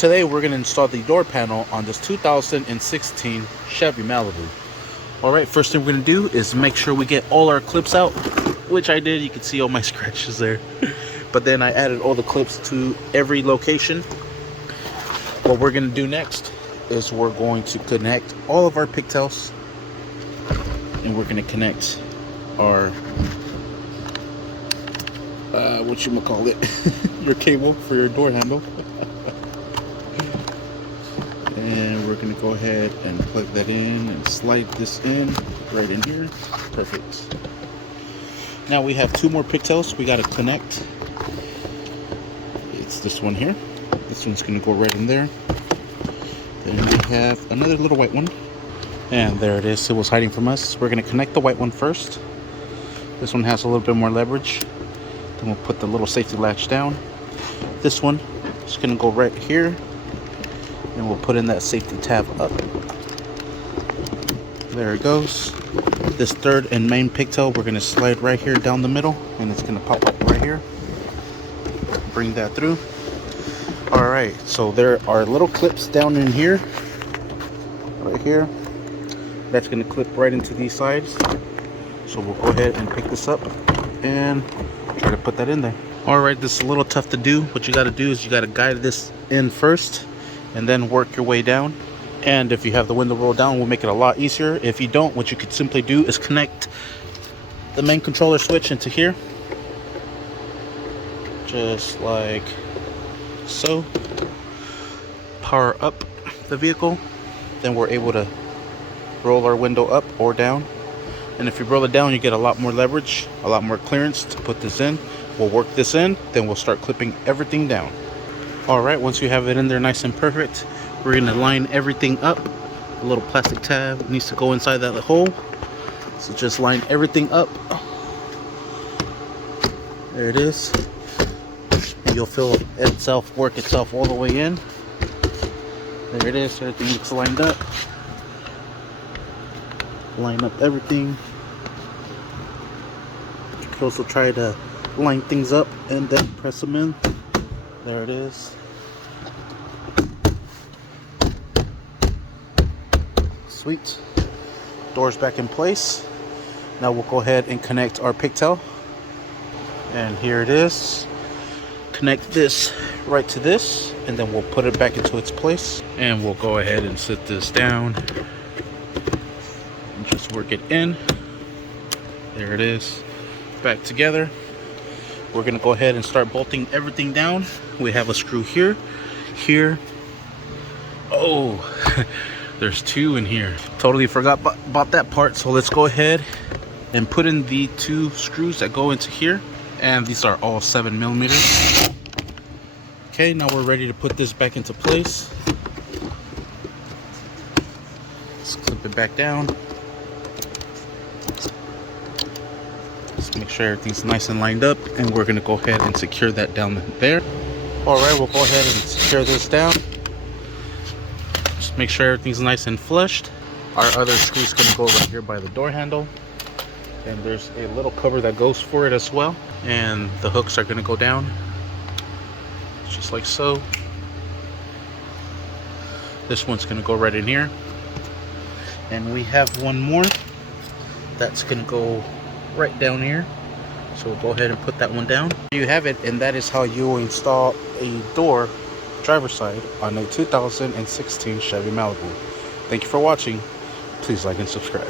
Today we're going to install the door panel on this 2016 Chevy Malibu. Alright, first thing we're going to do is make sure we get all our clips out, which I did. You can see all my scratches there. But then I added all the clips to every location. What we're going to do next is we're going to connect all of our pigtails, and we're going to connect our your cable for your door handle. And we're going to go ahead and plug that in and slide this in right in here. Perfect. Now we have two more pigtails we got to connect. It's this one here. This one's going to go right in there. Then we have another little white one. And there it is. It was hiding from us. We're going to connect the white one first. This one has a little bit more leverage. Then we'll put the little safety latch down. This one is going to go right here. And we'll put in that safety tab up. There it goes. This third and main pigtail we're going to slide right here down the middle, and it's going to pop up right here. Bring that through. Alright, so there are little clips down in here, right here. That's going to clip right into these sides. So we'll go ahead and pick this up and try to put that in there. Alright, this is a little tough to do. What you got to do is you got to guide this in first and then work your way down. And if you have the window roll down, we'll make it a lot easier. If you don't, what you could simply do is connect the main controller switch into here, just like so. Power up the vehicle, then we're able to roll our window up or down. And if you roll it down, you get a lot more leverage, a lot more clearance to put this in. We'll work this in, then we'll start clipping everything down. Alright, once you have it in there nice and perfect, we're going to line everything up. The little plastic tab needs to go inside that hole. So just line everything up. There it is. And you'll feel itself work itself all the way in. There it is. Everything looks lined up. Line up everything. You can also try to line things up and then press them in. There it is. Sweet. Doors back in place. Now we'll go ahead and connect our pigtail. And here it is. Connect this right to this, and then we'll put it back into its place. And we'll go ahead and sit this down and just work it in. There it is. Back together. We're going to go ahead and start bolting everything down. We have a screw here, here. Oh, there's two in here. Totally forgot about that part. So let's go ahead and put in the two screws that go into here. And these are all 7mm. Okay, now we're ready to put this back into place. Let's clip it back down. Make sure everything's nice and lined up, and we're going to go ahead and secure that down there. Alright, we'll go ahead and secure this down. Just make sure everything's nice and flushed. Our other screw's going to go right here by the door handle, and there's a little cover that goes for it as well, and the hooks are going to go down just like so. This one's going to go right in here, and we have one more that's going to go right down here. So we'll go ahead and put that one down. There you have it, and that is how you install a door driver's side on a 2016 Chevy Malibu. Thank you for watching. Please like and subscribe.